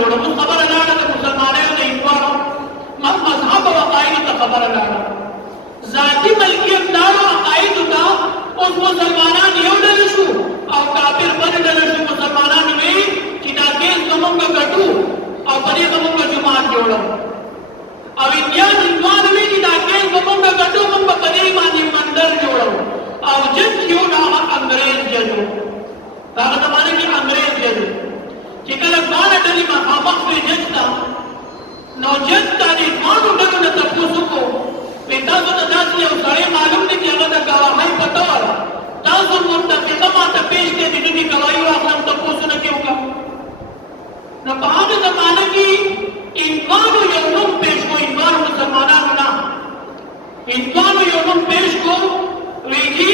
جوړو خبره لاړه د مسلمانانو د انوارو مذهب او عقاید ته خبره لاړه ذاتی ملکیت دارو عقاید ته اوس مسلمانان یو ډول شو او کافر بل ډول شو مسلمانان وی چې دا کې زمونږ ګټو او په دې زمونږ جماعت جوړو او انوار وی چې دا کې زمونږ ګټو موږ په دې باندې مندر جوړو او جن یو نه انګريز جوړو هغه زمانه کې انګريز جوړو چې کله باندې ډلې مخامخ وي جنتا نو جنتا دې مانو ډلو نه تاسو کو په تاسو ته داسې یو سړی معلوم دي چې هغه د گواهۍ پته وره تاسو متفقه ماته پیش کړئ د دې گواهي واخلم تاسو نه کیو کا نو په هغه زمانه کې انوارو یو نوم پیش کو انوار مسلمانانو نه انوارو یو نوم پیش کو ویجی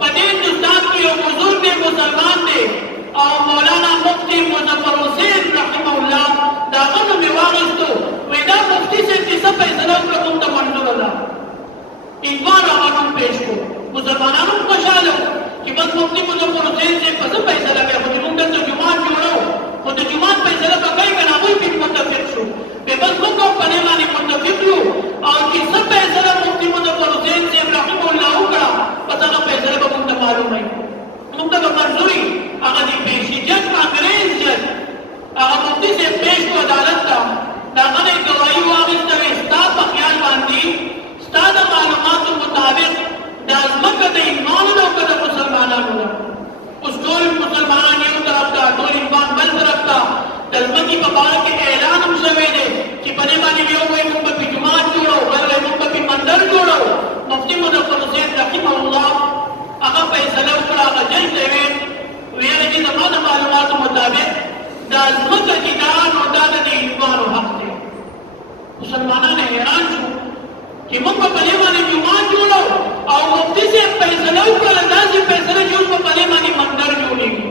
په دې هندوستان کې یو بزرګ دی مسلمان دی او مولانا مفتی مظفر حسین رحمه الله دا غنو می واغستو وی دا مفتی سے کسا فیصلہ وکړم ته منظور ده انوار هغه پیش کو مسلمانانو خوشاله چې بس مفتی مظفر حسین سے پس فیصلہ کوي خو موږ ته جماعت جوړو خو د جماعت فیصلہ به کوي کنه وای په متفق شو به بس موږ په دې باندې متفق یو او چې څه فیصلہ مفتی مظفر حسین سے رحمه الله وکړه پس هغه فیصلہ به موږ معلومه موږ ته منظوري هغه دې پیشي جج انګريز جج هغه مفتی سے پیش کو عدالت ته دا غنه گواہی واغستوي ستا په خیال باندې ستا د معلوماتو مطابق دا ځمکه د ایمان او د مسلمانانو ده اوس ټول مسلمانان یو طرف ته ټول ایمان بل طرف ته د ځمکې په باره کې اعلان هم شوی دی چې په دې باندې یو وایي موږ به جومات جوړو بل وایي موږ به مندر جوړو مفتی مظفر حسین رحمه الله هغه فیصله وکړه هغه جج ته ویل چې زما د معلوماتو مطابق دا ځمکه چې دا نو دا د ایمانو حق دی مسلمانان حیران شو چې موږ په دې باندې جومات جوړو او مفتی صاحب فیصله وکړه داسې فیصله چې اوس په دې باندې مندر جوړېږي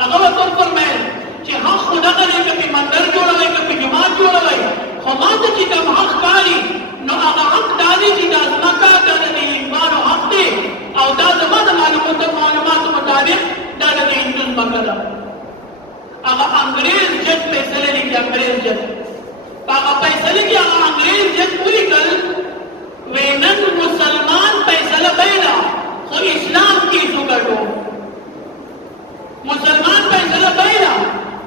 هغه ورته وفرمایل چې حق خو دغه دی که پې مندر جوړوئ که پې جومات جوړوئ خو ما ته چې کوم حق ښکاري نو هغه حق دا دی چې دا ځمکه دا د ایمانو حق دی او دا زما د معلوماتو مطابق دا د هندو ځمکه ده هغه انګريز جج فیصله لیکي انګريز جج هغه فیصله کې هغه انګريز جج ولیکل وی نن مسلمان فیصله بینا خو اسلام کې څه ګټو مسلمان فیصله بینا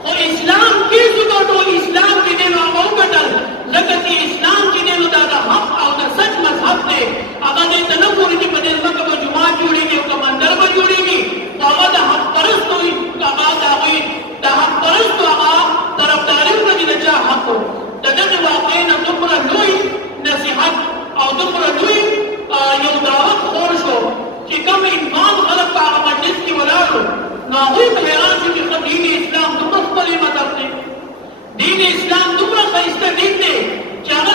خو اسلام کې څه ګټو اسلام کې نه هغه وګټل ځکه چې اسلام کې نه دا د حق او د سچ مذهب دی هغه دې ته نه ګوري چې په دې ځمکه به جومات جوړېږي او که مندر به جوړېږي هغه د حق پرستو هغه د هغوی د حق پرستو هغه طرفداري وکړي د چا حق و د دغې واقعې نه دومره لوی نصیحت او دومره لوی یو دعوت خور شو چې کوم ایمان خلک په هغه مجلس کې ولاړو نو هغوی ته حیران شو چې دین اسلام دومره ښکلی مذهب دی دین اسلام دومره ښایسته دین دی چې هغه